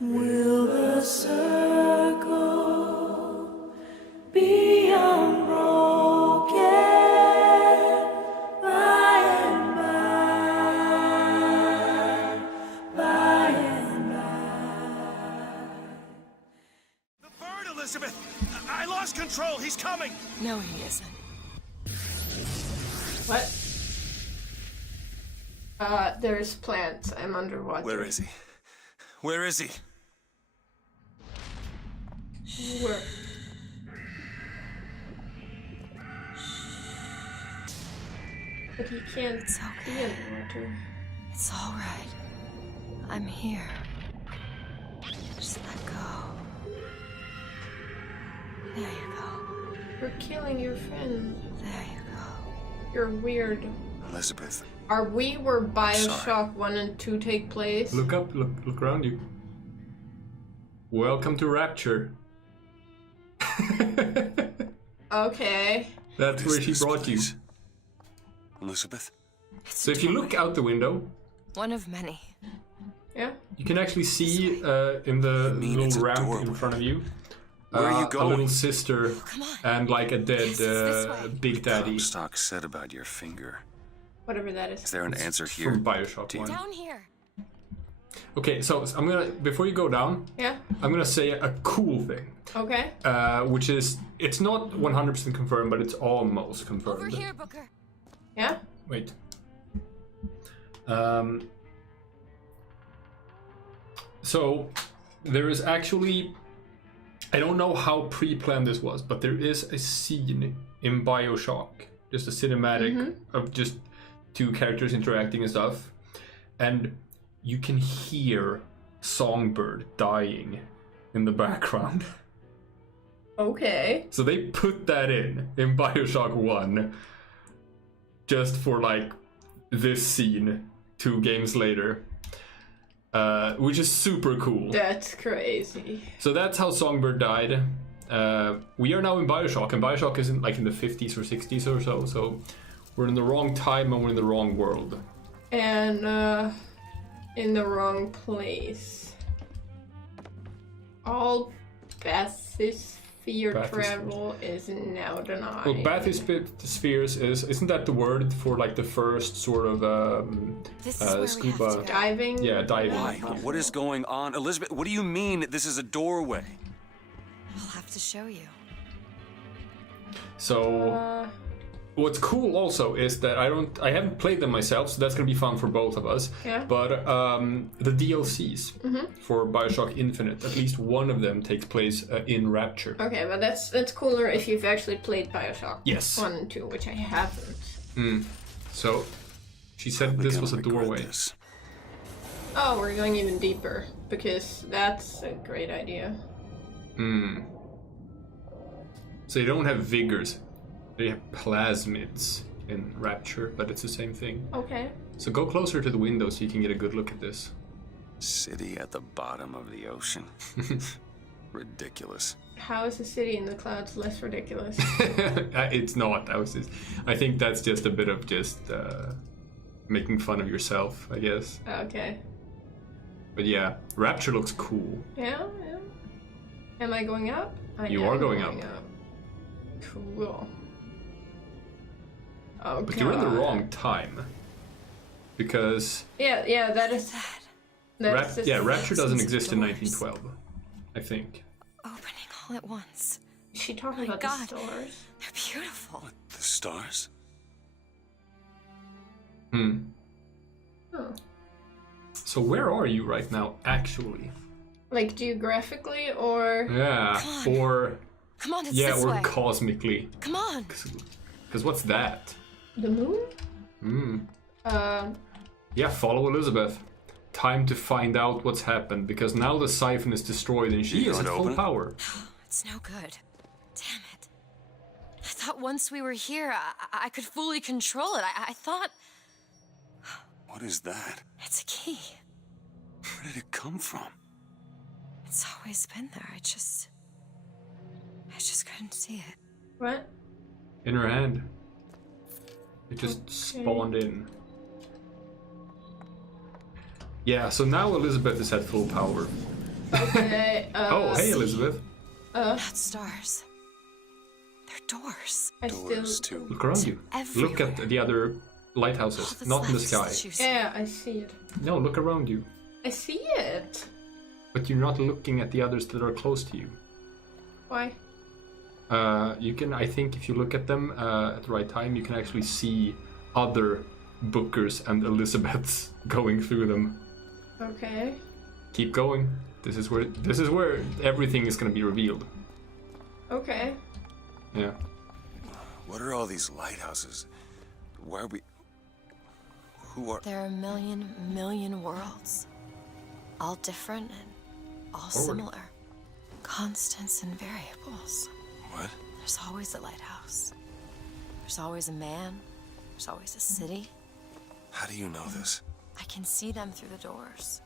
Will the circle be unbroken by and by and by? The bird, Elizabeth! I lost control. He's coming. No, he isn't. What? There's plants. I'm underwater. Where is he? Where is he? Where? But he can't It's be okay. underwater. It's all right. I'm here. Just let go. There you go. You're killing your friend. There you go. You're weird. Elizabeth. Are we where BioShock 1 and 2 take place? Look up, look around you. Welcome to Rapture. Okay. That's where she brought you. Elizabeth? It's So if you look out the window, one of many. Yeah. you can actually see in the mean it's little a ramp doorway? in front of you Where are you a going? little sister Come on. and like a dead Yes, it's this way. Big Daddy Comstock said about your finger. Whatever that is. Is there an answer here? from BioShock Do you- 1. Down here. Okay, so I'm gonna, before you go down, Yeah. I'm gonna say a cool thing, Okay. which is, it's not 100% confirmed, but it's almost Over confirmed. here, Booker. Yeah. Wait. So there is actually, I don't know how pre-planned this was, but there is a scene in BioShock, just a cinematic of just two characters interacting and stuff, and you can hear Songbird dying in the background. Okay. So they put that in BioShock 1 just for like this scene 2 games later, which is super cool. That's crazy. So that's how Songbird died. We are now in BioShock, and BioShock isn't like in the 50s or 60s or so, so we're in the wrong time and we're in the wrong world. And in the wrong place. All bathysphere travel is now denied. Well, bathyspheres isn't that the word for like the first sort of This is where we scuba? have to go. Diving? Yeah, diving. Why? What is going on? Elizabeth, what do you mean this is a doorway? I'll have to show you. So what's cool also is that I haven't played them myself, so that's gonna be fun for both of us. Yeah. But the DLCs for BioShock Infinite, at least one of them takes place in Rapture. Okay, but that's cooler if you've actually played BioShock Yes. 1 and 2, which I haven't. So she said We're this gonna was a regret doorway. this. Oh, we're going even deeper, because that's a great idea. So they don't have vigors, they have plasmids in Rapture, but it's the same thing. Okay. So go closer to the window so you can get a good look at this. City at the bottom of the ocean. Ridiculous. How is a city in the clouds less ridiculous? It's not. I think that's just a bit of just making fun of yourself, I guess. Okay. But yeah, Rapture looks cool. Yeah, yeah. Am I going up? You am are going up. Cool. Oh, But you're in the wrong time. Because Yeah, that is... That's just- Rapture doesn't exist in doors. 1912, I think. Opening all at once. Is she talking My about God. the stars? They're beautiful. What, the stars? Oh. So where are you right now, actually? Like geographically, or... Yeah, Come on. or Come on, it's this or way. cosmically. Come on. Because what's that? The moon? Yeah, follow Elizabeth. Time to find out what's happened, because now the siphon is destroyed and she You is at going to full open it? power. It's no good. Damn it. I thought once we were here, I could fully control it. I thought What is that? it's a key. Where did it come from? It's always been there. I just couldn't see it. What? In her hand. It just spawned in. Yeah, so now Elizabeth is at full power. Okay. Oh, hey, Elizabeth. Not stars. They're doors. I Doors still. too. Look around you. Look Everywhere. at the other All lighthouses, that's not in the left is sky. that you see. Yeah, I see it. No, look around you. I see it. But you're not looking at the others that are close to you. Why? You can, I think, if you look at them at the right time, you can actually see other Bookers and Elizabeths going through them. Okay. Keep going. This is where everything is going to be revealed. Okay. Yeah. What are all these lighthouses? Why are we... Who are... There are a million worlds. All different and all Forward. similar. Constants and variables. What? There's always a lighthouse. There's always a man. There's always a city. How do you know this? I can see them through the doors.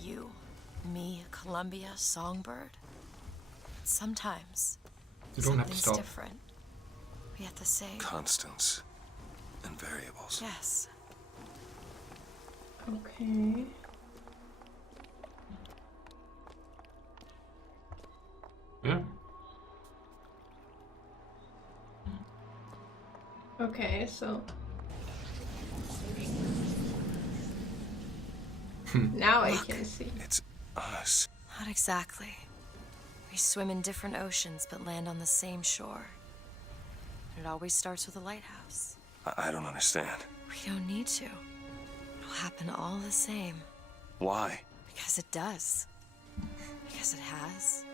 You, me, Columbia, Songbird. Sometimes You don't have to something's stop. different, but yet the same. Constants and variables. Yes. Okay. Yeah. Okay, so. Now I can see. It's us. Not exactly. We swim in different oceans but land on the same shore. It always starts with a lighthouse. I don't understand. We don't need to. It'll happen all the same. Why? Because it does. Because it has.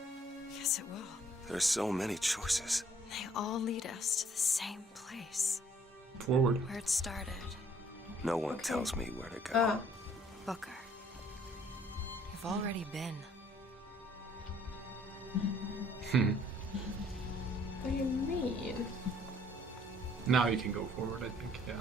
Because it will. There's so many choices. They all lead us to the same place. Forward. Where it started. No one tells me where to go. Booker. You've already been. What do you mean? Now you can go forward, I think, yeah.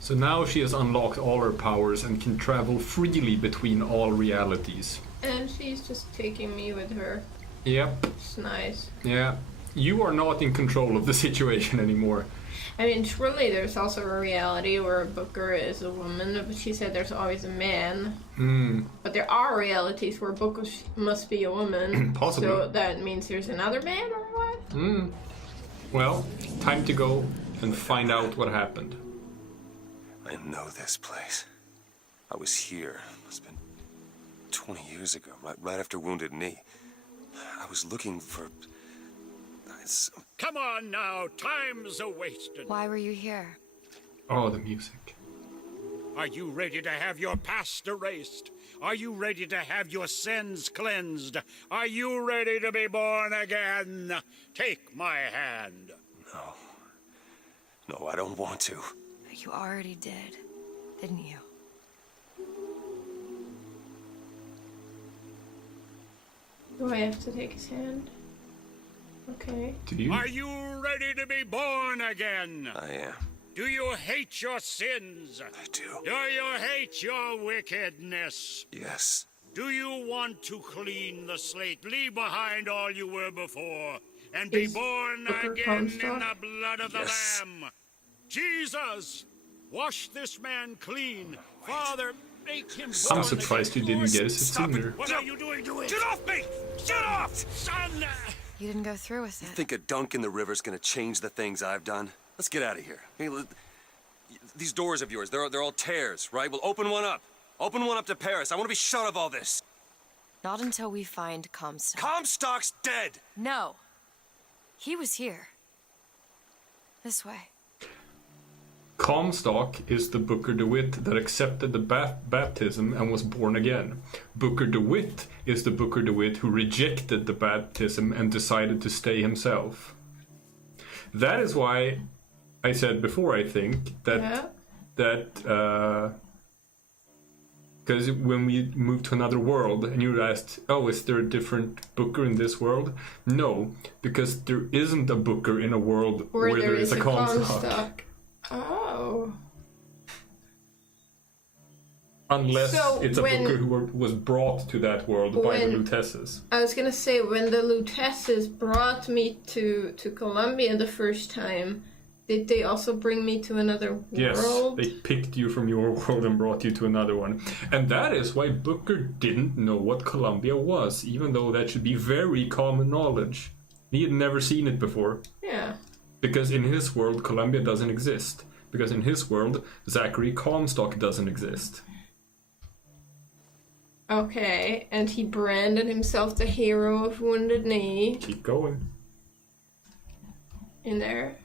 So now she has unlocked all her powers and can travel freely between all realities. And she's just taking me with her. Yep, It's nice. yeah. You are not in control of the situation anymore. I mean, surely there's also a reality where Booker is a woman, but she said there's always a man. But there are realities where Booker must be a woman. Possibly. So that means there's another man or what? Well, time to go and find out what happened. I know this place. I was here. It's been 20 years ago, right after Wounded Knee. I was looking for... Come on now, time's a-wasted. Why were you here? Oh, the music. Are you ready to have your past erased? Are you ready to have your sins cleansed? Are you ready to be born again? Take my hand. No, I don't want to. But you already did, didn't you? Do I have to take his hand? Okay. Do you? Are you ready to be born again? I am. Do you hate your sins? I do. Do you hate your wickedness? Yes. Do you want to clean the slate, leave behind all you were before, and be Is born Booker again in Comstock? the blood of the Yes. Lamb? Jesus, wash this man clean. Father, make him born I'm surprised you again. didn't get it Stop it. sooner. What are you doing to it? Get off me! Get off! Son! You didn't go through with it. Think a dunk in the river's gonna change the things I've done? Let's get out of here. Hey, these doors of yours, they're all tears, right? Well, open one up. Open one up to Paris. I want to be shut of all this. Not until we find Comstock. Comstock's dead! No. He was here. This way. Comstock is the Booker DeWitt that accepted the baptism and was born again. Booker DeWitt is the Booker DeWitt who rejected the baptism and decided to stay himself. That is why I said before, I think, that because when we moved to another world and you asked, oh, is there a different Booker in this world? No, because there isn't a Booker in a world where there is a Comstock. Oh. Unless So it's a when- Booker who was brought to that world by the When- Lutesses. I was gonna say, when the Lutesses brought me to Columbia the first time, Did they also bring me to another Yes, world? they picked you from your world and brought you to another one. And that is why Booker didn't know what Columbia was, even though that should be very common knowledge. He had never seen it before. Yeah. Because in his world, Columbia doesn't exist. Because in his world, Zachary Comstock doesn't exist. Okay, and he branded himself the hero of Wounded Knee Keep going. in there.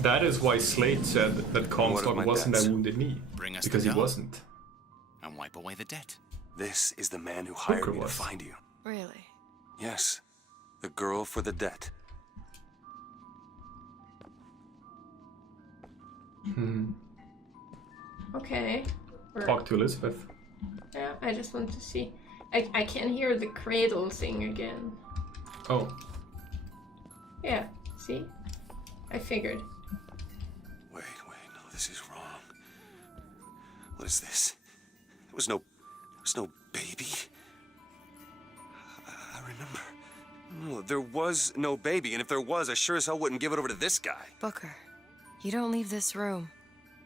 That is why Slate said that Comstock my wasn't debts? a Wounded Knee. Bring us Because the he dough. wasn't. And wipe away the debt. This is the man who hired Booker me to was. find you. Really? Yes, the girl for the debt. Okay. Talk to Elizabeth. Yeah, I just want to see. I can hear the cradle thing again. Oh, Yeah, see? I figured. Wait, no, this is wrong. What is this? There was no baby. I remember. No, there was no baby, and if there was, I sure as hell wouldn't give it over to this guy. Booker, you don't leave this room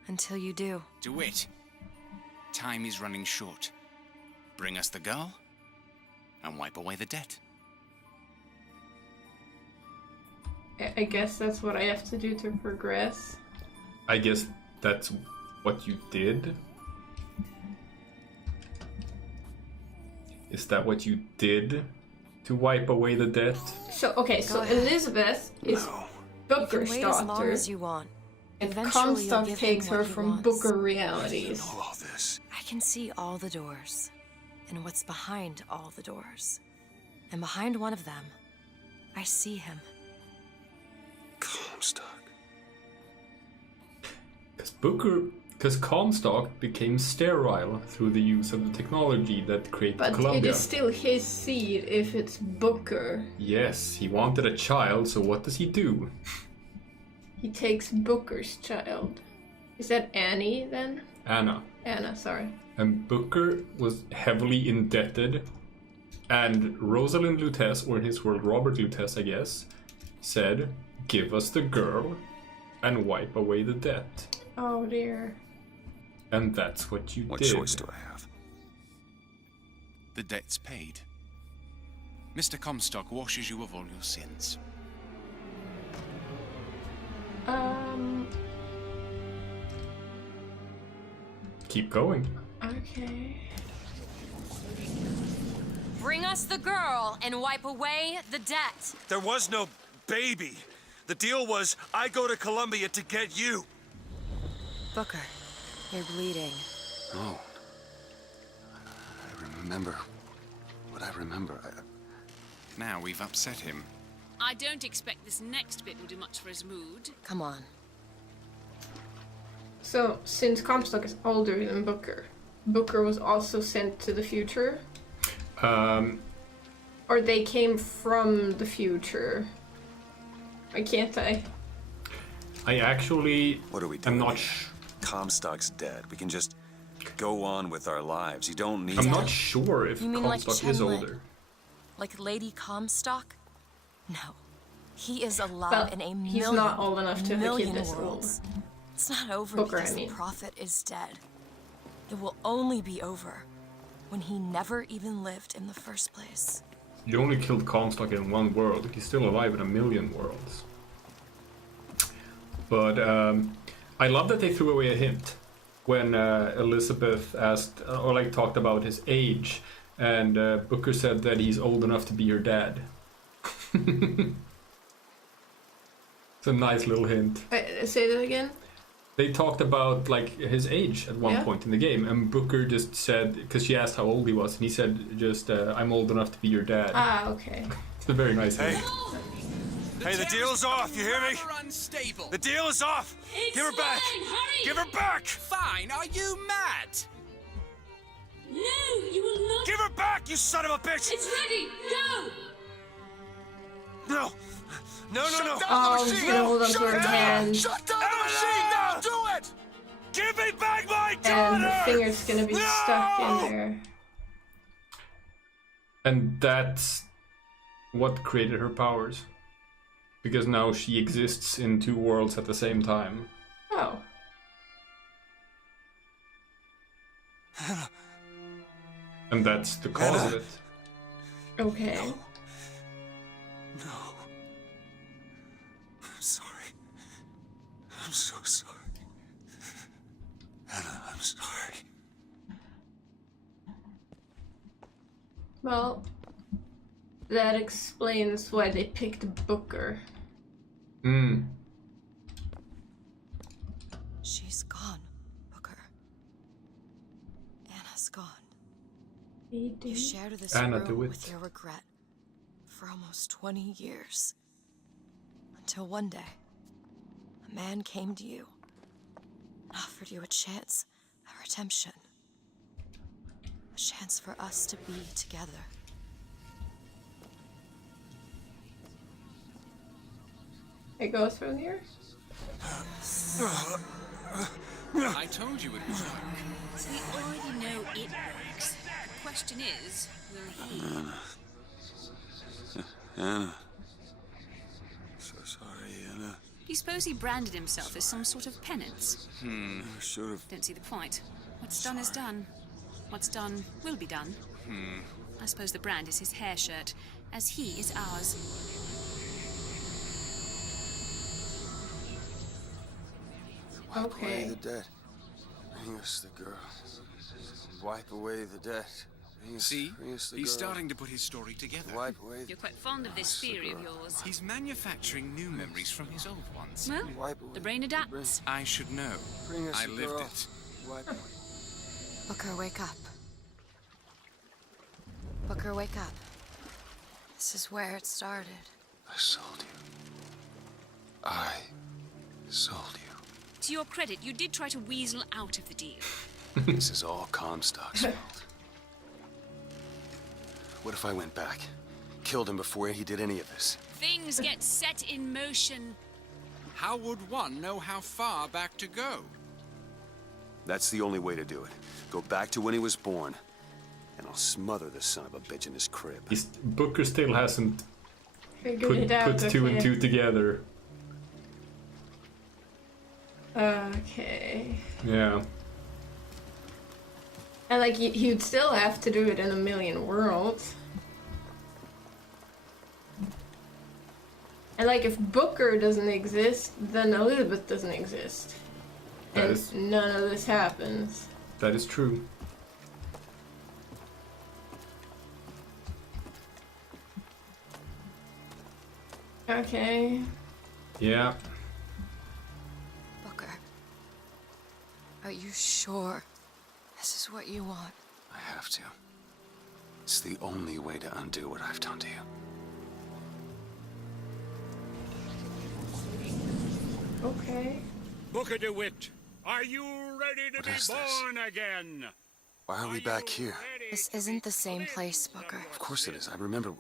until you do. Do it. Time is running short. Bring us the girl and wipe away the debt. I guess that's what I have to do to progress. I guess that's what you did? Is that what you did to wipe away the debt? So, okay, so ahead. Elizabeth is No. You Booker's can wait as long daughter, as you want. and Eventually you'll Comstock give takes him her what he from wants. Booker realities. know all this. I can see all the doors, and what's behind all the doors. And behind one of them, I see him. Comstock. Because Comstock became sterile through the use of the technology that created But Columbia. it is still his seed if it's Booker. Yes, he wanted a child, so what does he do? He takes Booker's child. Is that Annie then? Anna. Anna, sorry. And Booker was heavily indebted, and Rosalind Lutece, or in his world Robert Lutece, I guess, said, "Give us the girl and wipe away the debt." Oh dear. And that's what you What did. choice do I have? The debt's paid. Mr. Comstock washes you of all your sins. Keep going. Okay. Bring us the girl and wipe away the debt. There was no baby. The deal was I go to Columbia to get you. Booker, you're bleeding. No. I remember what I remember. Now we've upset him. I don't expect this next bit will do much for his mood. Come on. So, since Comstock is older than Booker, Booker was also sent to the future? Or they came from the future? I can't I? I actually What are we am doing? not here? Comstock's dead. We can just go on with our lives. You don't need I'm to. not sure if You mean like Comstock is Chenlin? older. Like Lady Comstock? No. He is alive Well, in a million, he's not old enough to have a million kid this worlds. It's not over Booker, because I mean. the prophet is dead. It will only be over when he never even lived in the first place. You only killed Comstock in one world. He's still alive in a million worlds. But I love that they threw away a hint when Elizabeth asked or like talked about his age, and Booker said that he's old enough to be her dad. It's a nice little hint. Say that again? They talked about like his age at one Yeah. point in the game, and Booker just said, because she asked how old he was, and he said just, "I'm old enough to be your dad." Ah, okay. It's a very nice Hey, hint. hey, the deal's off. You hear me? Unstable. The deal is off. Give her back. Hurry! Give her back. Fine, are you mad? No, you will not. Give her back, you son of a bitch. It's ready. Go. No. No. Oh, he's gonna hold on to her hand, Shut down the machine now. Do it. Give me back my and daughter. the finger's gonna be stuck in No! there. And that's what created her powers. Because now she exists in two worlds at the same time. Oh. And that's the cause of it. Okay. No. I'm sorry. I'm so sorry. Anna, I'm sorry. Well, that explains why they picked Booker. She's gone, Booker. Anna's gone. You shared this Anna room DeWitt. with your regret for almost 20 years. Until one day, a man came to you and offered you a chance at redemption. A chance for us to be together. It goes from here? I told you it would work. So we already know it works. The question is, will he? Anna. So sorry, Anna. Do you suppose he branded himself as some sort of penance? I should have. Don't see the point. What's done is done. What's done will be done. I suppose the brand is his hair shirt, as he is ours. Wipe away Okay. the debt. Bring us the girl. Wipe away the debt. See? Bring us the He's girl. starting to put his story together. Wipe away the You're quite fond of this theory of yours. He's manufacturing new memories from his old ones. Well, Wipe away the brain adapts. I should know. Bring us I the lived girl. it. Wipe away. Booker, wake up. Booker, wake up. This is where it started. I sold you. I sold you. To your credit, you did try to weasel out of the deal. This is all Comstock's fault. What if I went back, killed him before he did any of this? Things get set in motion. How would one know how far back to go? That's the only way to do it. Go back to when he was born, and I'll smother this son of a bitch in his crib. Booker still hasn't Figured put it out. two and Okay. two together. Okay. Yeah. And like, you'd still have to do it in a million worlds. And like, if Booker doesn't exist, then Elizabeth doesn't exist. That And is- none of this happens. That is true. Okay. Yeah. Booker, are you sure this is what you want? I have to. It's the only way to undo what I've done to you. Okay. Booker DeWitt, are you ready to What be is this? born again? Why are we back here? This isn't the same place, Booker. Of course it is. I remember. Are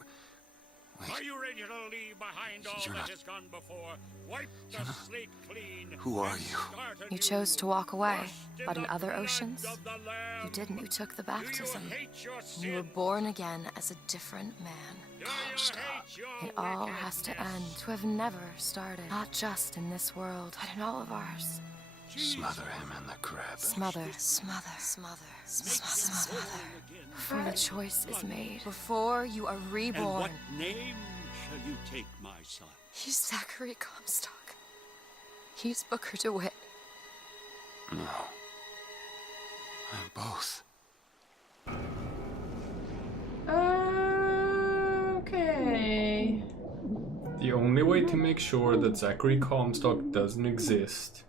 Wait, you ready to leave behind all You're that not- has gone before? Wipe the slate clean. Who are and you? start You anew. chose to walk away, Washed but in the other blood oceans, of the Lamb. you didn't. You took the Do you baptism. hate your You were sin? born again as a different man. Do you hate your It all has to wickedness? end. To have never started. Not just in this world, but in all of ours. smother him in the crib. Smother, smother, smother, smother. Before the choice is made. Before you are And reborn. what name shall you take, my son? He's Zachary Comstock. He's Booker DeWitt. No. I'm both. Okay. The only way to make sure that Zachary Comstock doesn't exist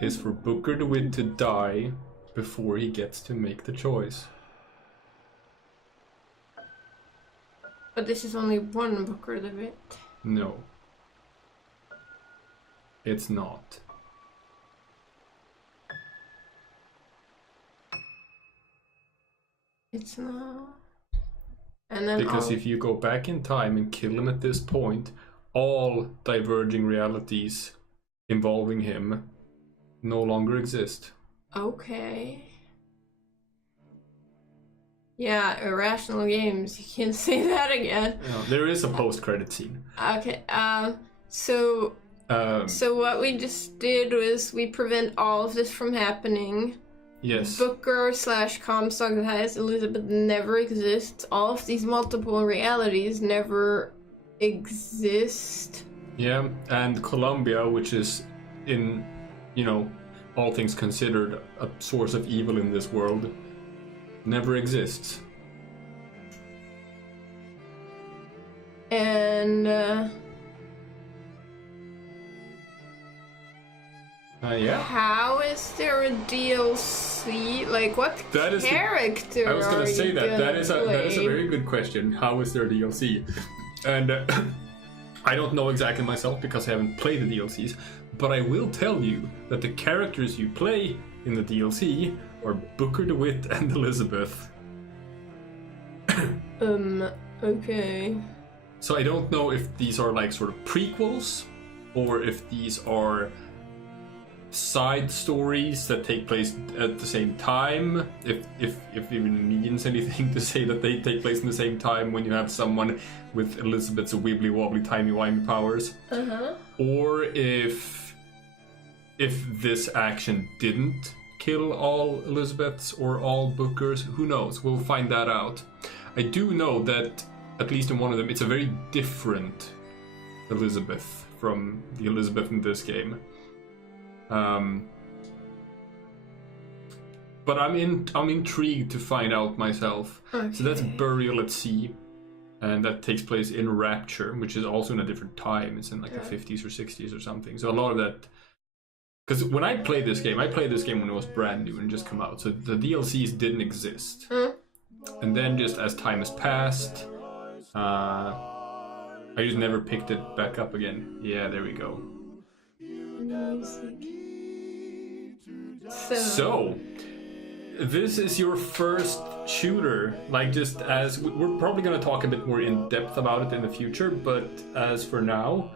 is for Booker DeWitt to die before he gets to make the choice. But this is only one Booker DeWitt. No. It's not. It's not. And then Because all... if you go back in time and kill him at this point, all diverging realities involving him no longer exist. Okay. Yeah, Irrational Games. You can't say that again. There is a post-credit scene. Okay. So what we just did was we prevent all of this from happening. Yes. Booker/Comstock that has Elizabeth never exists. All of these multiple realities never exist. Yeah, and Columbia, which is in, all things considered, a source of evil in this world, never exists. And yeah. how is there a DLC? Like, what character? I was gonna say that. That is a play? very good question. How is there DLC? And I don't know exactly myself because I haven't played the DLCs, but I will tell you that the characters you play in the DLC are Booker DeWitt and Elizabeth. Okay. So I don't know if these are like sort of prequels or if these are side stories that take place at the same time, if it even means anything to say that they take place in the same time when you have someone with Elizabeth's wibbly wobbly timey wimey powers, or if this action didn't kill all Elizabeths or all Bookers, who knows? We'll find that out. I do know that at least in one of them it's a very different Elizabeth from the Elizabeth in this game. But I'm intrigued to find out myself. Okay. So that's Burial at Sea, and that takes place in Rapture, which is also in a different time. It's in like the 50s or 60s or something. So a lot of that, because when I played this game when it was brand new and just come out. So the DLCs didn't exist. And then just as time has passed, I just never picked it back up again. Yeah, there we go. So, this is your first shooter. Like, just as we're probably going to talk a bit more in depth about it in the future, but as for now,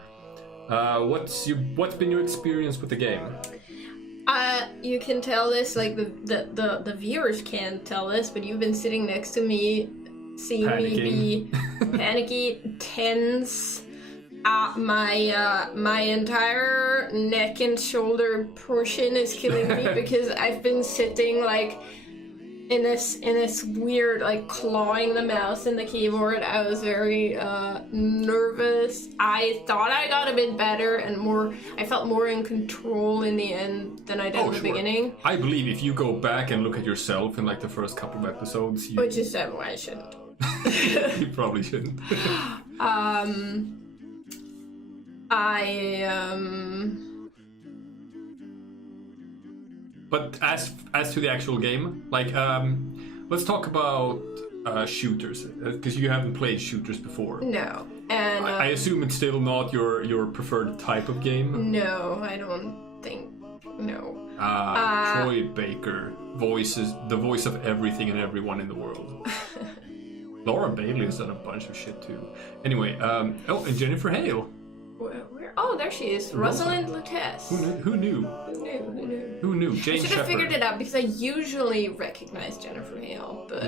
what's been your experience with the game? You can tell this, like the viewers can't tell this, but you've been sitting next to me, seeing me be panicky, tense. My entire neck and shoulder portion is killing me because I've been sitting like in this weird, like, clawing the mouse in the keyboard. I was very nervous. I thought I got a bit better and I felt more in control in the end than I did in the beginning. I believe if you go back and look at yourself in like the first couple of episodes, which is why I shouldn't. You probably shouldn't. But as to the actual game, like, let's talk about shooters, because you haven't played shooters before. No, and I assume it's still not your preferred type of game. No, I don't think. No. Troy Baker voices the voice of everything and everyone in the world. Laura Bailey has done a bunch of shit too. Anyway, and Jennifer Hale. Where? Oh, there she is. Rosalind Lutece. Who knew? Who knew? Jane I should have figured it out because I usually recognize Jennifer Hale, but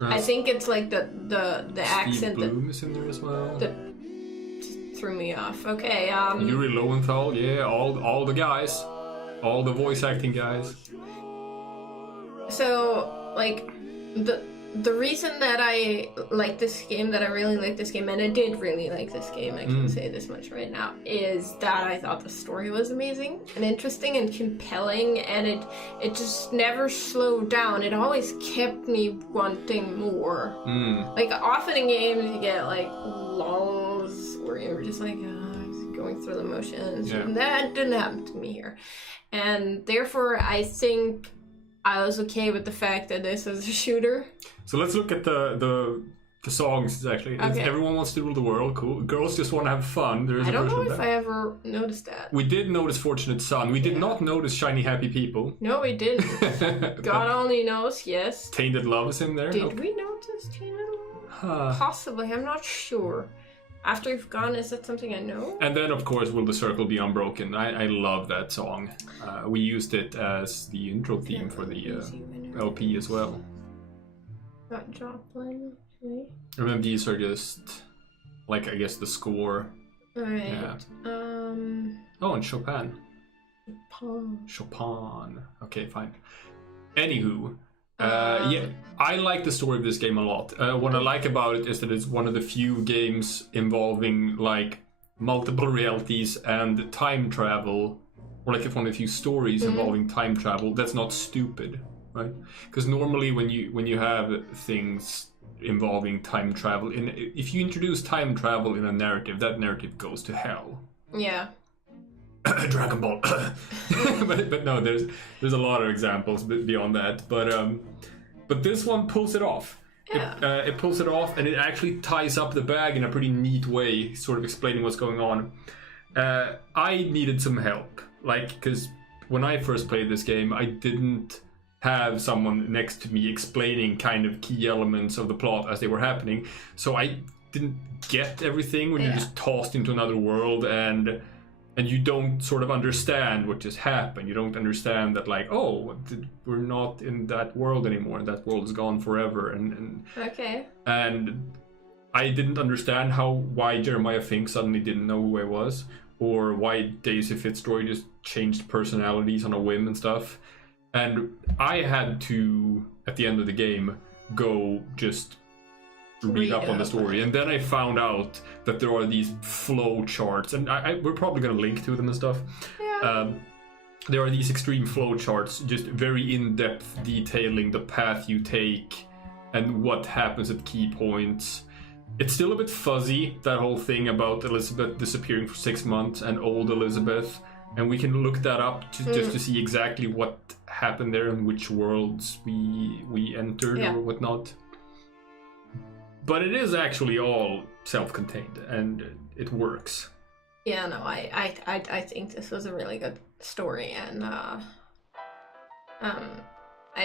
I think it's like the accent Steve Bloom is in there as well. That threw me off. Okay. Yuri Lowenthal, yeah, all the guys, all the voice acting guys. So, like, the reason that I like this game, that I really like this game, and I did really like this game, I can say this much right now, is that I thought the story was amazing and interesting and compelling, and it just never slowed down. It always kept me wanting more. Like, often in games you get like lulls where you're just like going through the motions, and that didn't happen to me here. And therefore I think I was okay with the fact that this was a shooter. So let's look at the songs, actually. Okay. Everyone Wants to Rule the World, cool. Girls Just Want to Have Fun. There is I don't know if I ever noticed that. We did notice Fortunate Son. We did not notice Shiny Happy People. No, we didn't. God only knows, yes. Tainted Love is in there. Did we notice Tainted Love? Possibly, I'm not sure. After You've Gone, is that something I know? And then, of course, Will the Circle Be Unbroken. I love that song. We used it as the intro theme for the LP as well. Got Joplin. Okay. And then these are just, like, I guess the score. Alright. Yeah. Oh, and Chopin. Chopin. Okay, fine. Anywho, yeah, I like the story of this game a lot. What I like about it is that it's one of the few games involving like multiple realities and time travel, or like one of the few stories involving time travel that's not stupid, right? Because normally when you have things involving time travel, if you introduce time travel in a narrative, that narrative goes to hell. Yeah. Dragon Ball. but no, there's a lot of examples beyond that. But this one pulls it off. Yeah. It pulls it off, and it actually ties up the bag in a pretty neat way, sort of explaining what's going on. I needed some help, like, because when I first played this game, I didn't have someone next to me explaining kind of key elements of the plot as they were happening, so I didn't get everything when you're just tossed into another world and you don't sort of understand what just happened. You don't understand that, like, oh, we're not in that world anymore. That world is gone forever. And Okay. And I didn't understand why Jeremiah Fink suddenly didn't know who I was, or why Daisy Fitzroy just changed personalities on a whim and stuff. And I had to, at the end of the game, go just read up on the story, and then I found out that there are these flow charts, and we're probably going to link to them and stuff. Yeah. There are these extreme flow charts, just very in-depth detailing the path you take and what happens at key points. It's still a bit fuzzy, that whole thing about Elizabeth disappearing for 6 months and old Elizabeth, and we can look that up just to see exactly what happened there and which worlds we entered or whatnot. But it is actually all self-contained, and it works. Yeah, no, I think this was a really good story, and I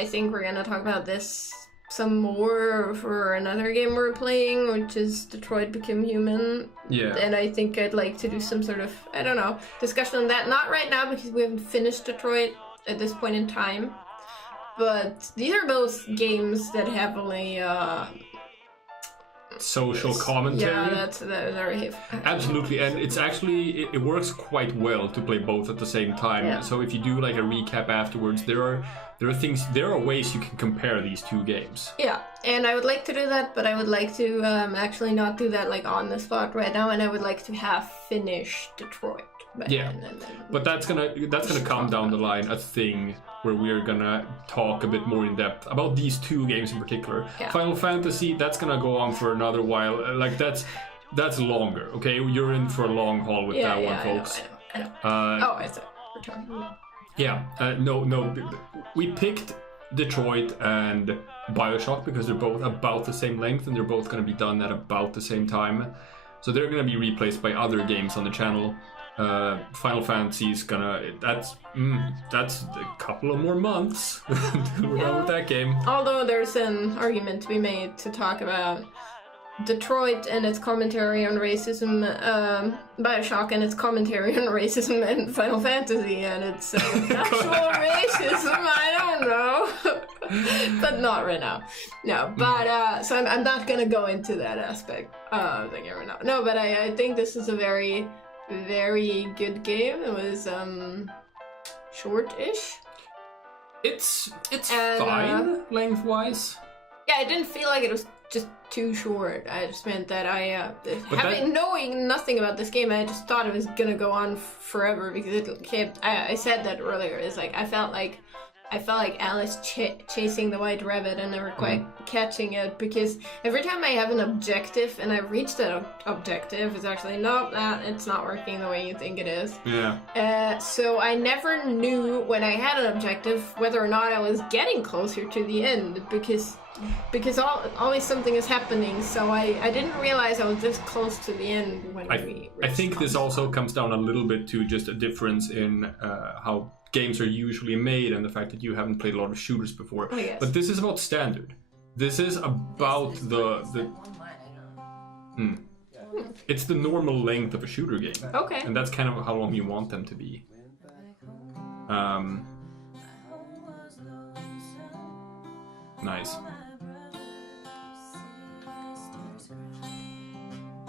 think we're gonna talk about this some more for another game we're playing, which is Detroit Become Human. Yeah. And I think I'd like to do some sort of, I don't know, discussion on that. Not right now, because we haven't finished Detroit at this point in time. But these are both games that have only social commentary. Yeah, that's very absolutely, and it's actually it works quite well to play both at the same time. Yeah. So if you do like a recap afterwards, there are ways you can compare these two games. Yeah, and I would like to do that, but I would like to actually not do that like on the spot right now, and I would like to have finished Detroit. But that's gonna come down the line, a thing where we're gonna talk a bit more in depth about these two games in particular. Yeah. Final Fantasy, that's gonna go on for another while. Like that's longer. Okay, you're in for a long haul with that one, folks. I know. I see. We're talking. Yeah, no. We picked Detroit and BioShock because they're both about the same length and they're both going to be done at about the same time. So they're going to be replaced by other games on the channel. Final Fantasy's gonna... That's a couple of more months to run with that game. Although there's an argument to be made to talk about Detroit and its commentary on racism, BioShock and its commentary on racism, and Final Fantasy and its actual racism. I don't know, but not right now. No, but so I'm not gonna go into that aspect of the game right now. No, but I think this is a very, very good game. It was short-ish. It's fine lengthwise. Yeah, I didn't feel like it was just too short. I just meant that knowing nothing about this game, I just thought it was gonna go on forever because it kept. I said that earlier. It's like I felt like Alice chasing the white rabbit and never quite catching it, because every time I have an objective and I reach that objective, it's actually it's not working the way you think it is. Yeah. So I never knew when I had an objective whether or not I was getting closer to the end, because always something is happening. So I didn't realize I was this close to the end when I think this also comes down a little bit to just a difference in how games are usually made and the fact that you haven't played a lot of shooters before. But this is about standard. This is about it's the normal length of a shooter game. Okay. And that's kind of how long you want them to be. Nice.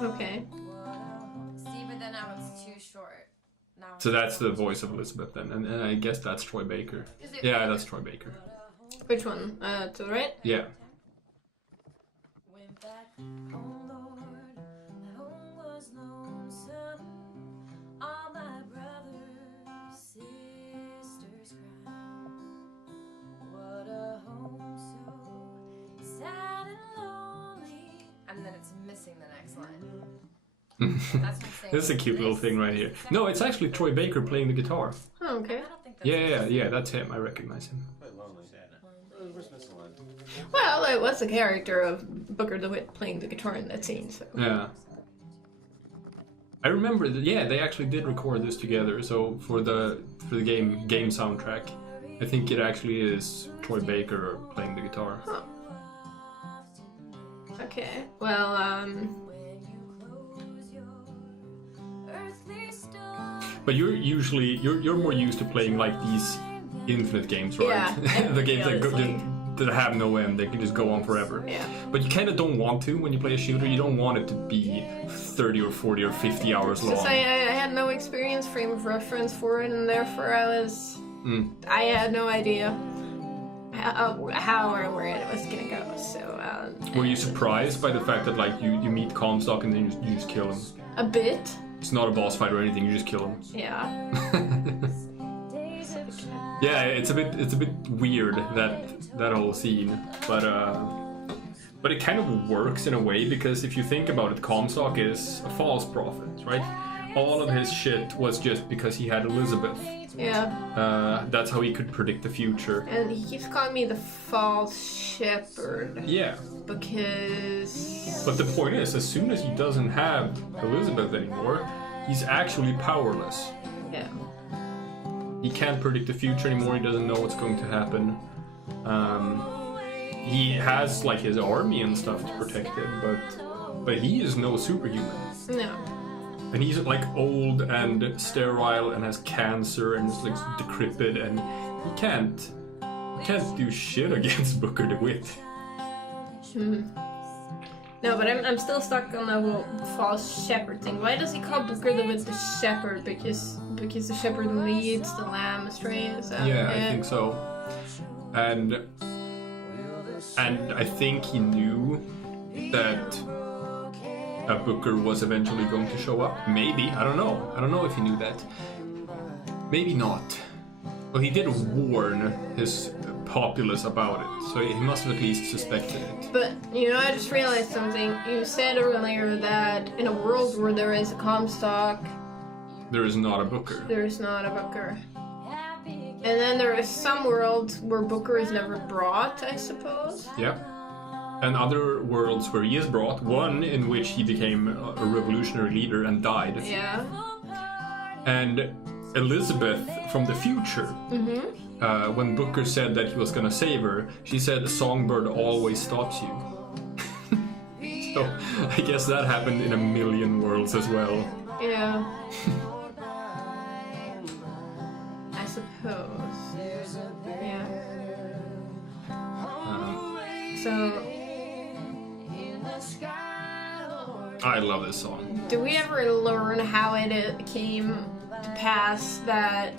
Okay. See, but then now it's too short. Now So that's the voice of Elizabeth then, and I guess that's Troy Baker. Yeah, that's Troy Baker. Which one? To the right? Yeah. Went back home, Lord. Home was no sun. All my brothers, sisters cry. What a home so sad and lonely. and then it's missing the next line. That's what I'm saying. This is a cute little thing right here. No, it's actually Troy Baker playing the guitar. Oh, okay. I don't think that's Yeah, that's him. I recognize him. Well, it was the character of Booker DeWitt playing the guitar in that scene, so. Yeah. I remember that. Yeah, they actually did record this together. So for the game soundtrack, I think it actually is Troy Baker playing the guitar. Huh. Okay. Well, But you're more used to playing like these infinite games, right? Yeah, The games that honestly. that have no end, they can just go on forever. Yeah. But you kind of don't want to when you play a shooter. You don't want it to be 30 or 40 or 50 hours long. since I had no experience frame of reference for it, and therefore I had no idea how or where it was gonna go. So Were you surprised by the fact that like you meet Comstock and then you just kill him? a bit, It's not a boss fight or anything. You just kill him. yeah. Yeah, it's a bit weird that whole scene, but it kind of works in a way because if you think about it, Comstock is a false prophet, right? All of his shit was just because he had Elizabeth. Yeah. That's how he could predict the future. And he keeps calling me the false shepherd Yeah, because but the point is, as soon as he doesn't have Elizabeth anymore, he's actually powerless. yeah. He can't predict the future anymore. He doesn't know what's going to happen. He has like his army and stuff to protect him, but he is no superhuman. No. And he's like old and sterile and has cancer and is like decrepit, and he can't do shit against Booker DeWitt. No, but I'm still stuck on the whole false shepherd thing. Why does he call Booker DeWitt the shepherd? Because the shepherd leads the lamb astray. Is that Yeah, I it? think so. And I think he knew that Booker was eventually going to show up. Maybe, I don't know. I don't know if he knew that. Maybe not. Well, he did warn his populace about it, so he must have at least suspected it. But, I just realized something. You said earlier that in a world where there is a Comstock, There is not a Booker. there is not a Booker. And then there is some worlds where Booker is never brought, I suppose. Yeah. And other worlds where he is brought, one in which he became a revolutionary leader and died. Yeah. And Elizabeth from the future, when Booker said that he was gonna save her, she said, "A songbird always stops you." So I guess that happened in a million worlds as well. Yeah. I suppose. Yeah. So, I love this song. do we ever learn how it came to pass that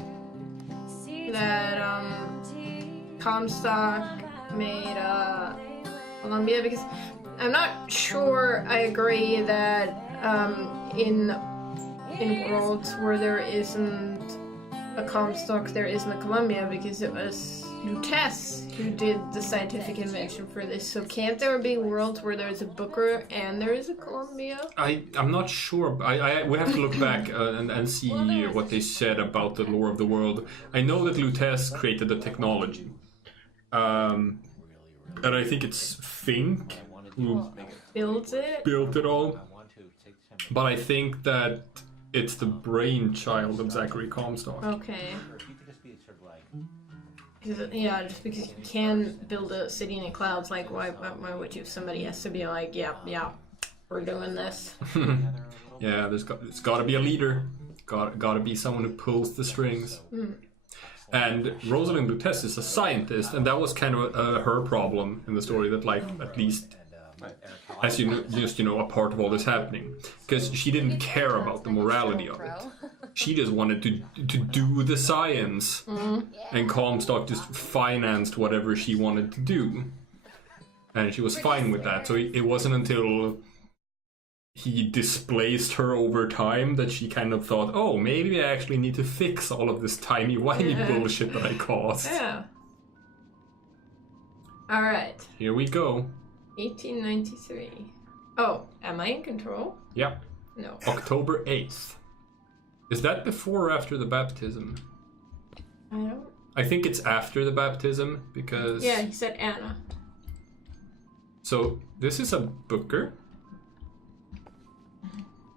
Comstock made Columbia? Because I'm not sure I agree that in worlds where there isn't a Comstock, there isn't a Columbia, because it was Lutece who did the scientific invention for this. So can't there be worlds where there's a Booker and there is a Columbia? I'm not sure. We have to look back and see what they said about the lore of the world. I know that Lutece created the technology. And I think it's Fink who Builds it? built it all. But I think that it's the brainchild of Zachary Comstock. Okay. Yeah, just because you can build a city in the clouds, like why would you? Somebody has to be like, yeah, we're doing this. Yeah, it's got to be a leader. Got to be someone who pulls the strings. And Rosalind Lutece is a scientist, and that was kind of her problem in the story, that like, at least as you know, just, you know, a part of all this happening, because she didn't care about the morality of it. She just wanted to do the science, and Comstock just financed whatever she wanted to do, and she was fine with that. So it wasn't until he displaced her over time that she kind of thought, oh, maybe I actually need to fix all of this timey-wimey bullshit that I caused. Yeah. All right. Here we go. 1893. Oh, am I in control? Yep. No. October 8th. Is that before or after the baptism? I don't... I think it's after the baptism, because... Yeah, he said Anna. So, this is a Booker.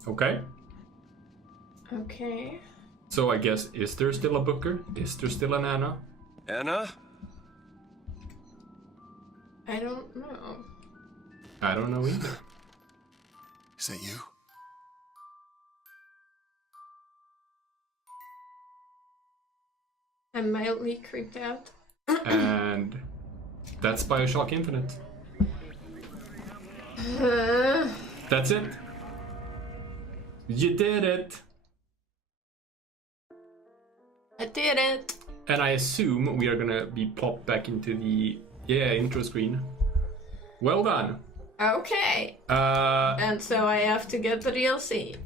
Okay. Okay. So I guess, is there still a Booker? Is there still an Anna? Anna? I don't know. I don't know either. Is that you? I'm mildly creeped out. And that's BioShock Infinite. That's it. You did it. I did it. And I assume we are gonna be plopped back into the intro screen. Well done. Okay. And so I have to get the DLC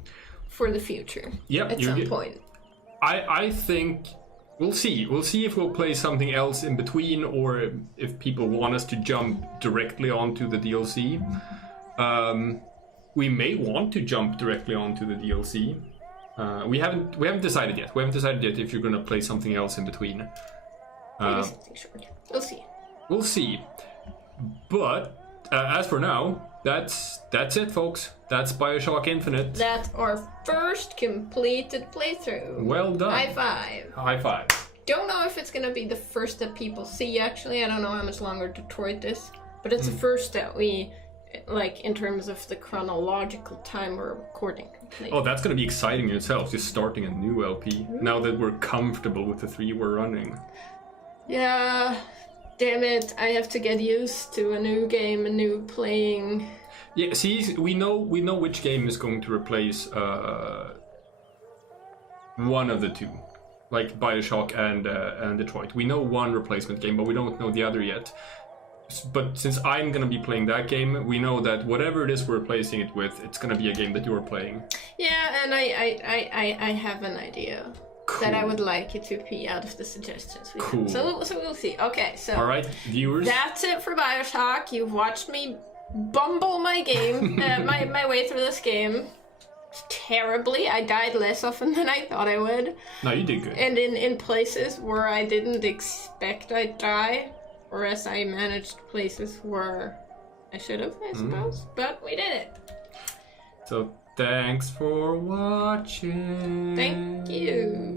for the future. Yep. At some point. I think we'll see. We'll see if we'll play something else in between, or if people want us to jump directly onto the DLC. We may want to jump directly onto the DLC. We haven't decided yet. We haven't decided yet if you're gonna play something else in between. Maybe something short. We'll see. We'll see. But as for now, that's it, folks. That's BioShock Infinite. That's our first completed playthrough. Well done. High five. High five. Don't know if it's gonna be the first that people see, actually. I don't know how much longer Detroit is. But it's the first that we, like, in terms of the chronological time we're recording. Oh, that's gonna be exciting in itself, just starting a new LP. Now that we're comfortable with the 3 we're running. Yeah, damn it, I have to get used to a new game, a new playing. Yeah, see, we know which game is going to replace one of the two, like BioShock and Detroit. We know one replacement game, but we don't know the other yet. But since I'm gonna be playing that game, we know that whatever it is we're replacing it with, it's gonna be a game that you're playing. Yeah, and I have an idea. Cool. That I would like you to pee out of the suggestions we have. So we'll see. Okay, so all right, viewers. That's it for BioShock. You've watched me bumble my game, my way through this game terribly. I died less often than I thought I would. No, you did good. And in places where I didn't expect I'd die, whereas I managed places where I should have, I suppose. But we did it. So thanks for watching. Thank you.